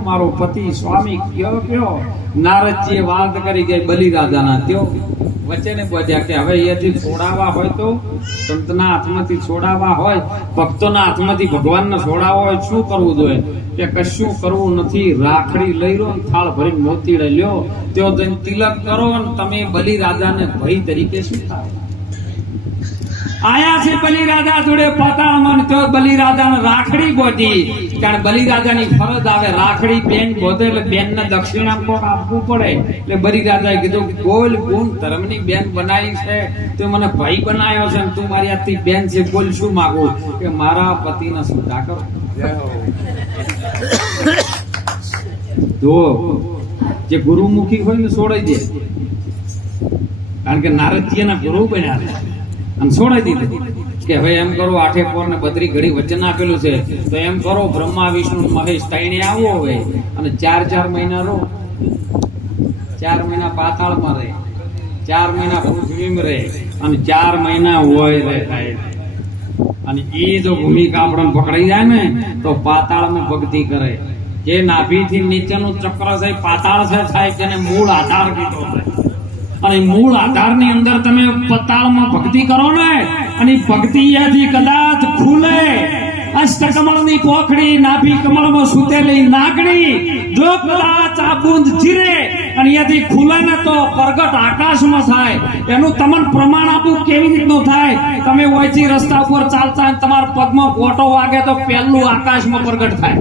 મારો પતિ સ્વામી કયો નારદજીએ વાત કરી ગઈ બલિરાજાના ત્યો વચ્ચે બોધ્યા કે હવે એથી છોડાવવા હોય તો સંતના હાથમાંથી છોડાવવા હોય ભક્તોના હાથમાંથી ભગવાનને છોડાવવા હોય શું કરવું જોઈએ કે કશું કરવું નથી રાખડી લઈ લો થાળ ભરીને મોતીડે લ્યો ત્યો જઈને તિલક કરો અને તમે બલિરાજાને ભય તરીકે શું થાય આયા છે બલિરાજા જોડે પાતાળમાં તો બલિરાજાને રાખડી બોધી કારણ બલિરાજાની ફરજ આવે રાખડી બેન બોધે એટલે બેનને દક્ષિણા કોક આપવું પડે એટલે બલિરાજાએ કીધું બોલ ગુણ ધર્મની બેન બનાવી છે તો મને ભાઈ બનાવ્યો છે તું મારી આથી બેન છે બોલ શું માંગુ કે મારા પતિને સુધા કરો જો જે ગુરુમુખી હોય ને છોડાઈ દે કારણ કે નારદજીના ગુરુ બન્યા છે અને છોડાઈ દીધું કે હવે એમ કરો આઠે પોર ને બદરી ઘડી વચન આપેલું છે તો એમ કરો બ્રહ્મા વિષ્ણુ મહેશ તઈને આવો હવે અને 4 મહિના રહો 4 મહિના પાતાળમાં રહે 4 મહિના પૃથ્વીમાં રહે અને 4 મહિના હોય રહે સાહેબ અને એ જો ભૂમિકા આપણને પકડાઈ જાય ને તો પાતાળમાં ભક્તિ કરે જે નાભીથી નીચેનું ચક્ર છે પાતાળ છે સાહેબ તેને મૂળ આધાર કીધો છે અને મૂળ આધારની અંદર તમે પાતાળમાં ભક્તિ કરો ને અને ભક્તિ એથી કદાચ ખુલે અષ્ટકમળની પોખડી નાભી કમળમાં સુતેલી નાગણી જો કદાચ આ બુંદ ચીરે અને એથી ખુલે ને તો પ્રગટ આકાશમાં થાય એનું તમને પ્રમાણ આપવું કેવી રીતનું થાય તમે ઓયથી રસ્તા ઉપર ચાલતા તમારા પગમાં ફોટો વાગે તો પહેલું આકાશમાં પ્રગટ થાય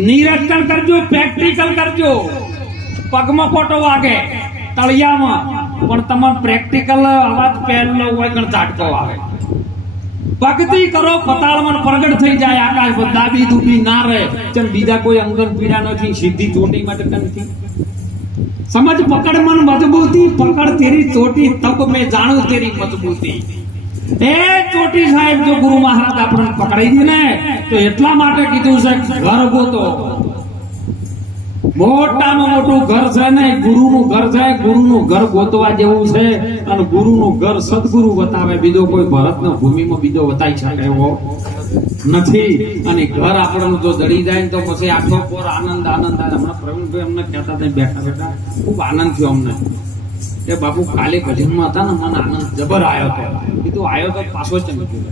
નિરીક્ષણ કરજો પ્રેક્ટિકલ કરજો પગમાં ફોટો વાગે તળિયામાં પણ તમારે પ્રેક્ટિકલ અવાજ પહેલો હોય પણ ઝાટકો આવે ભક્તિ કરો પતાળમાં પ્રગટ થઈ જાય આકાશ પર દાબી દુબી ના રહે જેમ બીજા કોઈ અંગન પીડા નથી સીધી ચોટી માટે નથી સમજ પકડ મન મજબૂતી પકડ તેરી ચોટી તબ મેં જાણું તેરી મજબૂતી એ ચોટી સાહેબ જો ગુરુ મહારાજ આપણને પકડાઈ દે ને તો એટલા માટે કીધું છે ઘર ગોતો મોટામાં મોટું ઘર છે ને ગુરુનું ઘર છે ગુરુનું ઘર ગોતવા જેવું છે અને ગુરુનું ઘર સદગુરુ બતાવે બીજો કોઈ ભરતના ભૂમિમાં બીજો બતાવી શકે એવો નથી અને ઘર આપણને જો દડી જાય તો પછી આખો પોર આનંદ હમણાં પ્રવીણભાઈ અમને કહેતા હતા બેઠા ખૂબ આનંદ થયો અમને કે બાપુ કાલે ભજનમાં હતા ને મને આનંદ જબર આવ્યો હતો કીધું આવ્યો તો પાછો ચમક્યો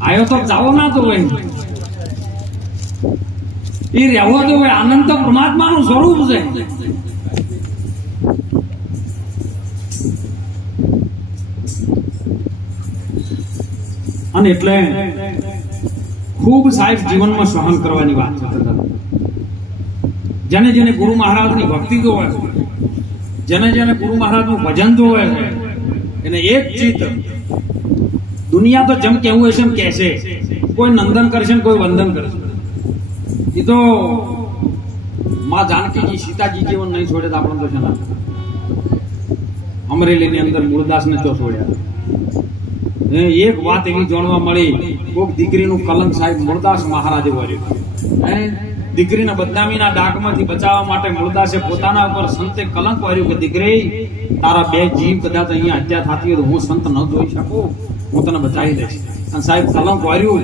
આવ્યો તો જાવો ના તો હોય એ રહેવો તો હોય આનંદ તો પરમાત્માનું સ્વરૂપ છે અને એટલે ખૂબ સાહેબ જીવનમાં સહન કરવાની વાત છે જેને જેને ગુરુ મહારાજની ભક્તિ જોવે જેને જેને ગુરુ મહારાજનું ભજન જોવે એને એક ચિત્ત દુનિયા તો જેમ કેવું હશે એમ કહેશે કોઈ નંદન કરશે કોઈ વંદન કરશે એ તો માં જાનકીજી સીતાજી જીવન નહીં છોડે તો આપણે તો છે ના અમરેલીની અંદર મૂળદાસને તો છોડ્યા એક વાત એવી જાણવા મળી કોઈક દીકરીનું કલંક સાહેબ મૂળદાસ મહારાજે વાર્યું દીકરીના બદનામીના ડાઘમાંથી બચાવવા માટે મૂળદાસે પોતાના ઉપર સંતે કલંક વાર્યું કે દીકરી તારા બે જીવ કદાચ અહીંયા હત્યા થતી હોય તો હું સંત ન જોઈ શકું હું તને બચાવી દઈશ અને સાહેબ કલંક વાર્યું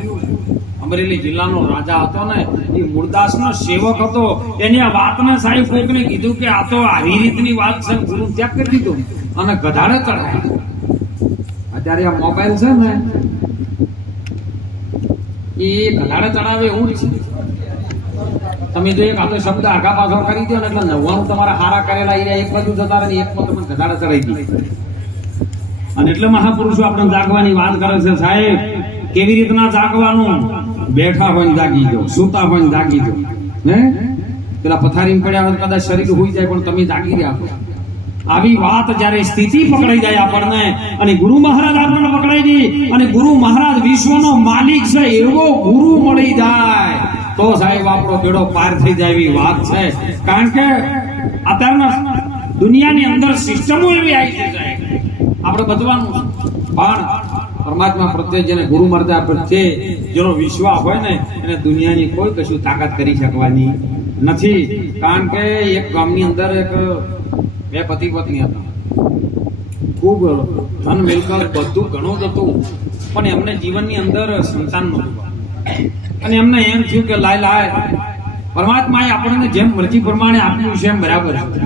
અમરેલી જિલ્લાનો રાજા હતો ને એ મૂળદાસનો સેવક હતો એની આ વાતને સાહેબ કોકને કીધું કે આ તો આવી રીતની વાત છે ગુરુ ત્યાગ કરી દીધું અને ગધાડે ચડાય અત્યારે આ મોબાઈલ છે ને એ ગધાડે ચડાવે એવું જ છે તમે જો એક આટલો શબ્દ આગા પાછળ કરી દો ને એટલે 99 તમારા હારા કરેલા એક બાજુ જતા રહે એકમાં તમે ગધાડે ચડાવી દો અને એટલે મહાપુરુષો આપણે જાગવાની વાત કરે છે સાહેબ કેવી રીતના જાગવાનું બેઠા હોય જાગી જાઓ સૂતા હોય જાગી જાઓ હે પેલા પથારીમાં પડ્યા હોય કદાચ શરીર હોઈ જાય પણ તમે જાગી રહ્યા છો આવી વાત જ્યારે સ્થિતિ પકડાઈ જાય આપણને અને ગુરુ મહારાજ આપણને પકડાઈ જાય અને ગુરુ મહારાજ વિશ્વનો માલિક છે એવો ગુરુ મળી જાય તો સાહેબ આપણો બેડો પાર થઈ જાય એવી વાત છે કારણ કે અત્યારના દુનિયાની અંદર સિસ્ટમો એવી આવી છે આપણે બચવાનું પણ પરમાત્મા પ્રત્યે જેને ગુરુ મર્યાદા પ્રત્યે જેનો વિશ્વાસ હોય ને એને દુનિયાની કોઈ કશું તાકાત કરી શકવાની નથી કારણ કે એક ગામની અંદર એક બે પતિ પત્ની હતા ખૂબ ધન મિલકત બધું ઘણું જ હતું પણ એમને જીવનની અંદર સંતાન નહોતું અને એમને એમ થયું કે લાય પરમાત્માએ આપણને જેમ મરજી પ્રમાણે આપ્યું છે એમ બરાબર છે,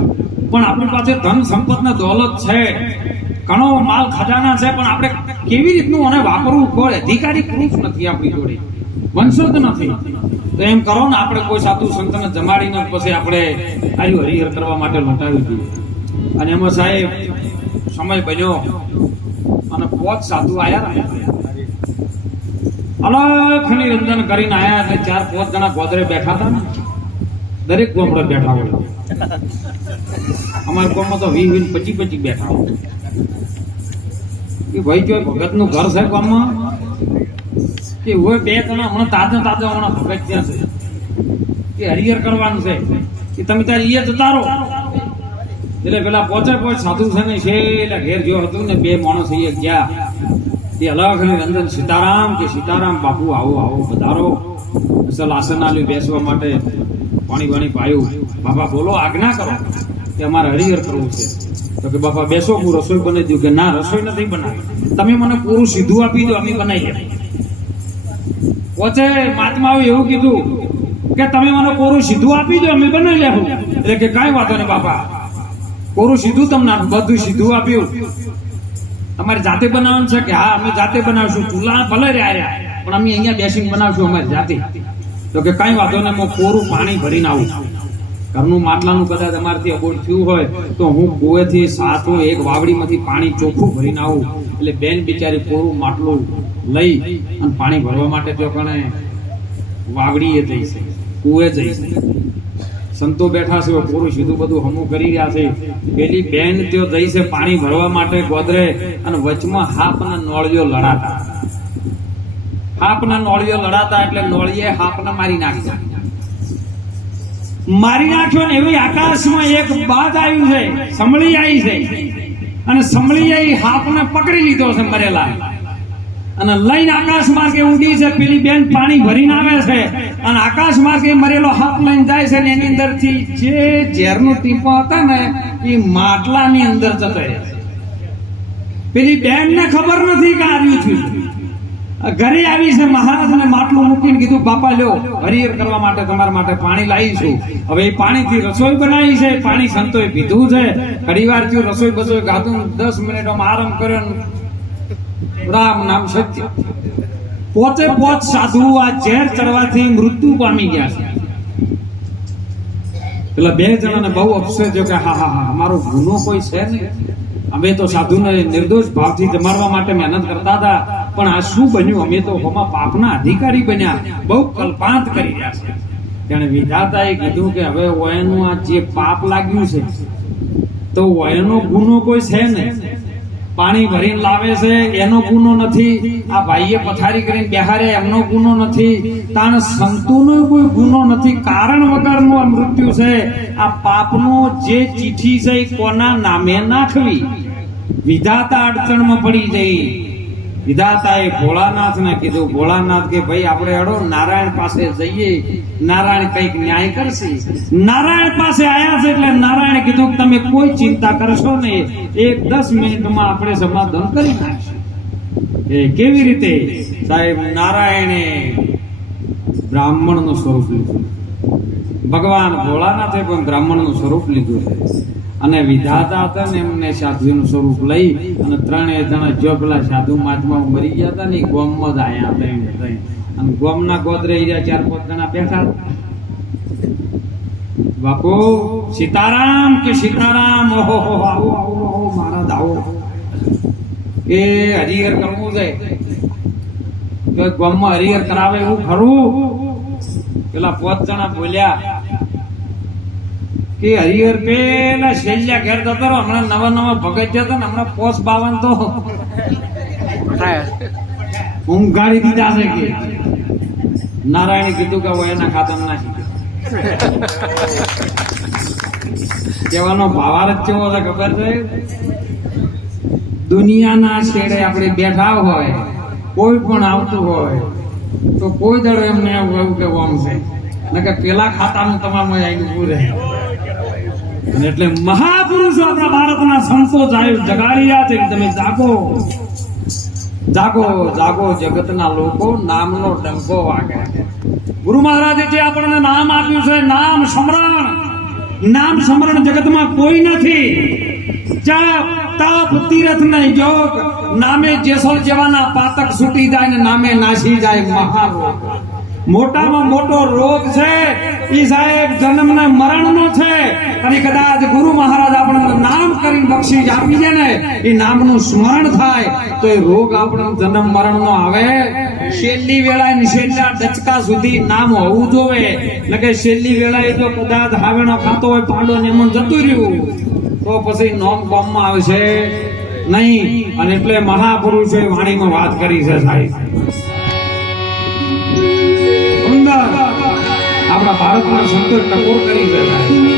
પણ આપણી પાસે ધન સંપત્તિ ને દોલત છે, ઘણો માલ ખજાના છે, પણ આપણે કેવી રીતનું અને વાપરવું કોઈ અધિકારી પ્રૂફ નથી આપણી જોડે, વંશજ નથી. તો એમ કરો ને આપણે કોઈ સાધુ સંતને જમાડીને પછી આપણે આયુ હરિહર કરવા માટે લૂંટાવી દઈએ. અને એમાં સાહેબ સમય બન્યો અને 5 સાધુ આયા, અલગ નિરંજન કરીને આયા. એટલે 4-5 જણા ગોદરે બેઠા હતા ને, દરેક ગોમડે બેઠા હોય. અમારા ગામમાં તો 20-25 બેઠા હોય. કે ભાઈ જો ભગત નું ઘર છે ગામમાં, કે હોય 2 જણા હમણાં તાજા હમણાં ભગત ત્યાં છે, કે હરિહર કરવાનું છે, કે તમે ત્યારે એ જતા રહો. એટલે પેલા પહોંચે સાધુ છે ને છે, એટલે ઘેર જો હતું ને 2 માણસ એ ગયા. એ અલગ નિરંજન સીતારામ કે સીતારામ બાપુ આવો પધારો. અસલ આસન આલ્યું બેસવા માટે, પાણી વાણી પાયું. બાપા બોલો, આજ્ઞા કરો કે અમારે હરિહર કરવું છે. તો કે બાપા બેસો, હું રસોઈ બનાવી દઉં. કે ના, રસોઈ નથી બનાવી, તમે મને પૂરું સીધું આપી દો, અમે બનાવી લઈએ. પોચે મહાત્માએ એવું કીધું કે તમે મને પૂરું સીધું આપી દો, અમે બનાવી લેવું. એટલે કે કાંઈ વાંધો નહીં બાપા, પૂરું સીધું તમને બધું સીધું આપ્યું. તમારે જાતે બનાવવાનું છે? કે હા, અમે જાતે બનાવશું. ચૂલા ભલે રહ્યા, પણ અમે અહીંયા બેસીને બનાવશું અમારી જાતે. તો કે કાંઈ વાંધો નહીં, હું પૂરું પાણી ભરીને આવું. ઘરનું માટલાનું કદાચ અમારથી અબોલ થયું હોય તો હું કુવેથી સાચું એક વાવડીમાંથી પાણી ચોખ્ખું ભરીને આવું. એટલે બેન બિચારી પૂરું માટલું લઈ અને પાણી ભરવા માટે તો કણે વાવડીએ જઈશે, કુવે જઈશે. સંતો બેઠા છે, પૂરું સીધું બધું હમું કરી રહ્યા છે. પેલી બેન ત્યો જઈશે પાણી ભરવા માટે ગોદરે, અને વચમાં હાપના નોળિયો લડાતા. હાપના નોળિયો લડાતા એટલે નોળીએ હાપને મારી નાખ્યો ને એવી આકાશમાં એક બાજ આવ્યું છે, સમળી આવી છે, અને સમળીએ હાપને પકડી લીધો છે મરેલા, અને લઈને આકાશ માર્ગે ઉડી છે. પેલી બેન પાણી ભરીને આવે છે, અને આકાશ માર્ગે મરેલો હાપ લઈને જાય છે, ને એની અંદરથી જે ઝેરનું ટીપો હતા ને એ માટલાની અંદર જતો રહે છે. પેલી બેન ને ખબર નથી કે આવ્યું થયું. ઘરે આવી છે, મહારાજને માટલું મૂકીને કીધું બાપા લ્યો, હરિહર કરવા માટે તમારા માટે પાણી લાવીશું. હવે એ પાણીથી રસોઈ બનાવી છે, પાણી સંતોએ પીધું છે. ઘણી વાર થયું રસોઈ બસોઈ ગાધું, 10 મિનિટમાં આરામ કર્યો, રામ નામ સત્ય. 5 સાધુ આ ઝેર ચડવાથી મૃત્યુ પામી ગયા છે. પેલા 2 જણાને બહુ અફસોસ થયો કે હા અમારો ગુનો કોઈ છે નહીં, અમે તો સાધુને નિર્દોષ ભાવથી જમાડવા માટે મહેનત કરતા હતા, પણ આ શું બન્યું? અમે તો હોમાં પાપના અધિકારી બન્યા. બહુ કલ્પાંત કરી રહ્યા છે. તેને વિધાતાએ કીધું કે હવે ઓયનું આ જે પાપ લાગ્યું છે તો ઓયનો ગુનો કોઈ છે નહીં. પાણી ભરીને લાવે છે એનો ગુનો નથી, આ ભાઈએ પથારી કરીને બેહારે એમનો ગુનો નથી, તાણ સંતોનો કોઈ ગુનો નથી. કારણ વગરનું આ મૃત્યુ છે. આ પાપનો જે ચીઠી છે એ કોના નામે નાખવી? વિધાતા અડચણમાં પડી જઈ. વિધાતાએ ભોળાનાથને કીધું, ભોળાનાથ કે ભાઈ આપણે હેડો નારાયણ પાસે જઈએ, નારાયણ કઈક ન્યાય કરશે. નારાયણ પાસે આયા છે એટલે નારાયણ કીધું કે તમે કોઈ ચિંતા કરશો નહીં, 10 મિનિટમાં આપણે સમાધાન કરી નાખશું. એ કેવી રીતે? સાહેબ, નારાયણે બ્રાહ્મણનું સ્વરૂપ લીધું. ભગવાન ભોળાનાથે પણ બ્રાહ્મણનું સ્વરૂપ લીધું છે. અને વિધાતા હતા ને એમને સાધુનું સ્વરૂપ લઈ અને 3 જણા જો પેલા સાધુ મહાત્મા મરી ગયા હતા ને ગોમમાં જ આયા હતા. અને ગોમના ગોદરે 4-5 જણા બેઠા. બાપુ સીતારામ કે સીતારામ, ઓહો આવો મહારાજ આવો, એ હરિહર કરવું છે. ગોમમાં હરિહર કરાવે એવું ખરું? પેલા 5 જણા બોલ્યા કે હરિહર પેલા શૈલ્યા ઘેર જતો રહો, હમણાં નવા ભગત જતા ને હમણાં 52 તો ઊંઘાડી દીધા છે. કે નારાયણે કીધું કે એના ખાતામાં નાખી કહેવાનો ભાવાર્થ કેવો છે ખબર છે? દુનિયાના છેડે આપણે બેઠા હોય, કોઈ પણ આવતું હોય તો કોઈ દડો એમને એવું કે ઓમ છે ને કે પેલા ખાતાનું તમારું આવીને ઉભું રહે. એટલે મહાપુરુષો આપણા ભારતના સંતો જગાડી રહ્યા છે, તમે જાગો. જાગો જાગો જગતના લોકો, નામનો ડંકો વાગે. ગુરુ મહારાજે જે આપણને નામ આપ્યું છે, નામ સ્મરણ. નામ સ્મરણ જગતમાં કોઈ નથી. જાપ તાપ તીરથ ને યોગ, નામે જેસલ જેવાના પાતક છૂટી જાય ને નામે નાસી જાય મહારોગ. મોટામાં મોટો રોગ છે ઈ સાહેબ જન્મ ને મરણ નો છે. અને કદાચ ગુરુ મહારાજ આપણને નામ કરીને બક્ષીસ આપી દે ને, એ નામનું સ્મરણ થાય તો એ રોગ આપણને જન્મ મરણ નો આવે. છેલ્લી વેળાએ ને છેલ્લા ડચકા સુધી નામ હોવું જોવે. એટલે કે છેલ્લી વેળાએ જો કદાચ હાવેણો ખાતો હોય પાંડો ને એમ જતું રહ્યું તો પછી નોમ કોમમાં આવશે નહીં. અને એટલે મહાપુરુષોએ વાણીમાં વાત કરી છે સાહેબ. આપણા ભારતના સંતો ટકોર કરી છે સાહેબ.